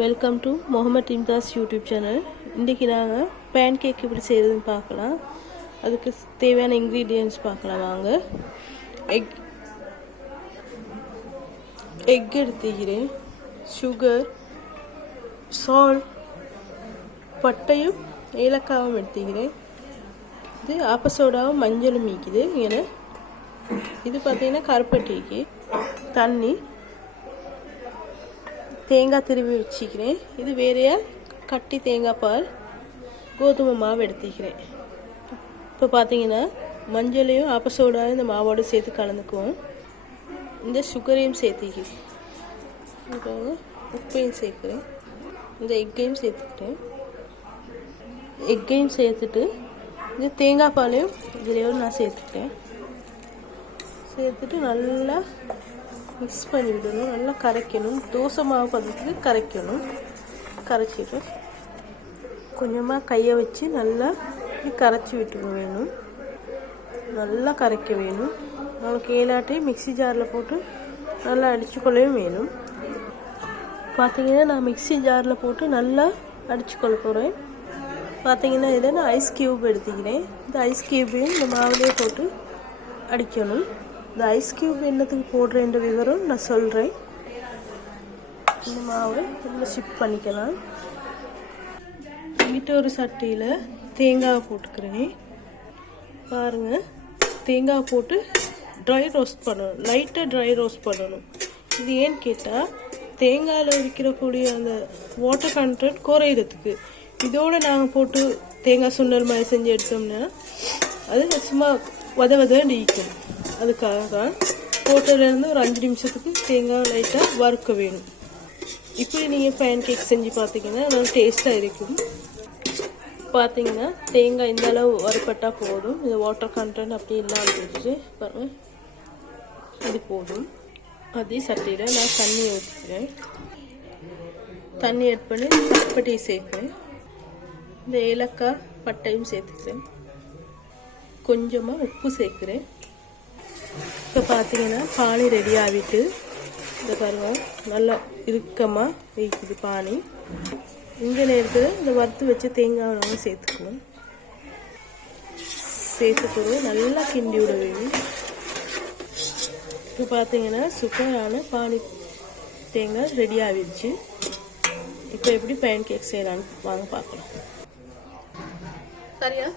Welcome to Mohammed Imtaz YouTube channel. இன்றைக்கி நாங்கள் pan cake எப்படி செய்கிறதுன்னு பார்க்கலாம். அதுக்கு தேவையான இன்க்ரீடியன்ட்ஸ் பார்க்கலாம் வாங்க. எக் எடுத்துக்கிறேன், சுகர், சால்ட், பட்டையும் ஏலக்காவும் எடுத்துக்கிறேன். இது ஆப்பசோடாவும் மஞ்சளும் மீக்குது. இங்கே இது பார்த்தீங்கன்னா கருப்பட்டிக்கு தண்ணி, தேங்காய் திருவி வச்சுக்கிறேன். இது வேறையா கட்டி தேங்காய் பால், கோதுமை மாவு எடுத்துக்கிறேன். இப்போ பார்த்தீங்கன்னா மஞ்சளையும் ஆப்பசோடாவும் இந்த மாவோடு சேர்த்து கலந்துக்குவோம். இந்த சுகரையும் சேர்த்துக்கிறேன், உப்பையும் சேர்க்குறேன், இந்த எக்கையும் சேர்த்துக்கிறேன். எக்கையும் சேர்த்துட்டு இந்த தேங்காய் பாலையும் இதுலேயும் நான் சேர்த்துக்கிறேன். சேர்த்துட்டு நல்லா மிக்ஸ் பண்ணி விடணும், நல்லா கரைக்கணும். தோசை மாவு பதத்துக்கு கரைக்கணும். கரைச்சிட்டு கொஞ்சமாக கையை வச்சு நல்லா கரைச்சி விட்டுக்க வேணும். நல்லா கரைக்க வேணும். நமக்கு ஏலாட்டி மிக்ஸி ஜாரில் போட்டு நல்லா அடிச்சுக்கொள்ளவும் வேணும். பார்த்தீங்கன்னா நான் மிக்ஸி ஜாரில் போட்டு நல்லா அடிச்சுக்கொள்ள போகிறேன். பார்த்தீங்கன்னா இதில் நான் ஐஸ் க்யூப் எடுத்துக்கிறேன். இந்த ஐஸ் க்யூப்பையும் இந்த மாவுலேயே போட்டு அடிக்கணும். இந்த ஐஸ் க்யூப் என்னத்துக்கு போடுறேன்ற விவரம் நான் சொல்கிறேன். இந்த மாவை இதில் ஷிஃப்ட் பண்ணிக்கலாம். வீட்டு ஒரு சட்டியில் தேங்காய் போட்டுக்கிறேன். பாருங்கள், தேங்காய் போட்டு ட்ரை ரோஸ்ட் பண்ணணும், லைட்டாக ட்ரை ரோஸ்ட் பண்ணணும். இது ஏன்னு கேட்டால் தேங்காயில் இருக்கக்கூடிய அந்த வாட்டர் கண்டென்ட் குறையிறதுக்கு. இதோடு நாங்கள் போட்டு தேங்காய் சுண்டல் மாதிரி செஞ்சு எடுத்தோம்னா அது சும்மா வதன்னு ஈக்கும். அதுக்காக தான் போட்டதுலேருந்து ஒரு 5 நிமிஷத்துக்கு தேங்காய் லைட்டாக வறுக்க வேணும். இப்படி நீங்கள் பேன் கேக் செஞ்சு பார்த்தீங்கன்னா நல்லா டேஸ்ட்டாக இருக்கும். பார்த்தீங்கன்னா தேங்காய் இந்த அளவு வறுப்பட்டால் போதும். இந்த வாட்டர் கண்டென்ட் அப்படி இல்லாமல் வச்சுட்டு பாருங்கள், இது போதும். அதே சட்டியில் நான் தண்ணி ஊற்றிக்கிறேன். தண்ணி ஆட் பண்ணி கருப்பட்டியை சேர்க்குறேன். இந்த ஏலக்காய் பட்டையும் சேர்த்துக்கிறேன். கொஞ்சமாக உப்பு சேர்க்குறேன். இப்போ பார்த்தீங்கன்னா பானி ரெடி ஆகிட்டு இந்த பாருங்க நல்லா இறுக்கமாக வைக்குது பானி. இந்த நேரத்தில் இந்த வறுத்து வச்ச தேங்காய் நம்ம சேர்த்துக்குவோம். நல்லா கிண்டி விட வேணும். இப்போ பார்த்தீங்கன்னா சூப்பரான பானி தேங்காய் ரெடி ஆகிடுச்சு. இப்போ எப்படி பேன் கேக் செய்யலான்னு வாங்க பார்க்கலாம். சரியா?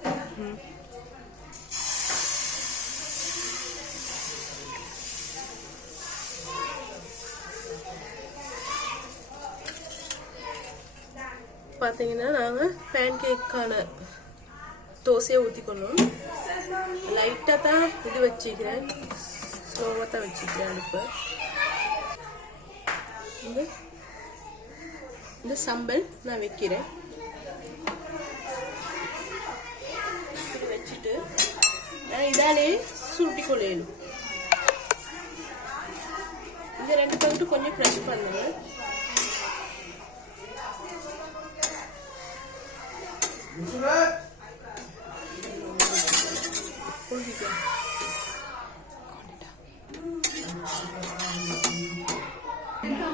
பார்த்தீங்கன்னா நாங்கள் பேன் கேக்கான தோசையை ஊற்றிக்கணும். லைட்டாக தான் இது வச்சுக்கிறேன், ஸ்லோவாக தான் வச்சுக்கிறேன் அடுப்பை. இந்த சம்பல் நான் வைக்கிறேன். இது வச்சுட்டு நான் இதாலே சுருட்டி கொள்ளையணும். இந்த 2 பக்கத்து கொஞ்சம் ப்ரெஸ் பண்ணுவேன்.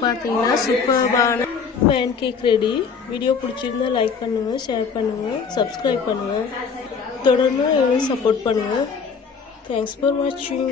பார்த்தீங்கன்னா சூப்பரான பேன் கேக் ரெடி. வீடியோ பிடிச்சிருந்தா லைக் பண்ணுங்கள், ஷேர் பண்ணுங்கள், சப்ஸ்கிரைப் பண்ணுங்கள். தொடர்ந்து எங்களுக்கு சப்போர்ட் பண்ணுங்கள். தேங்க்ஸ் ஃபார் வாட்சிங்.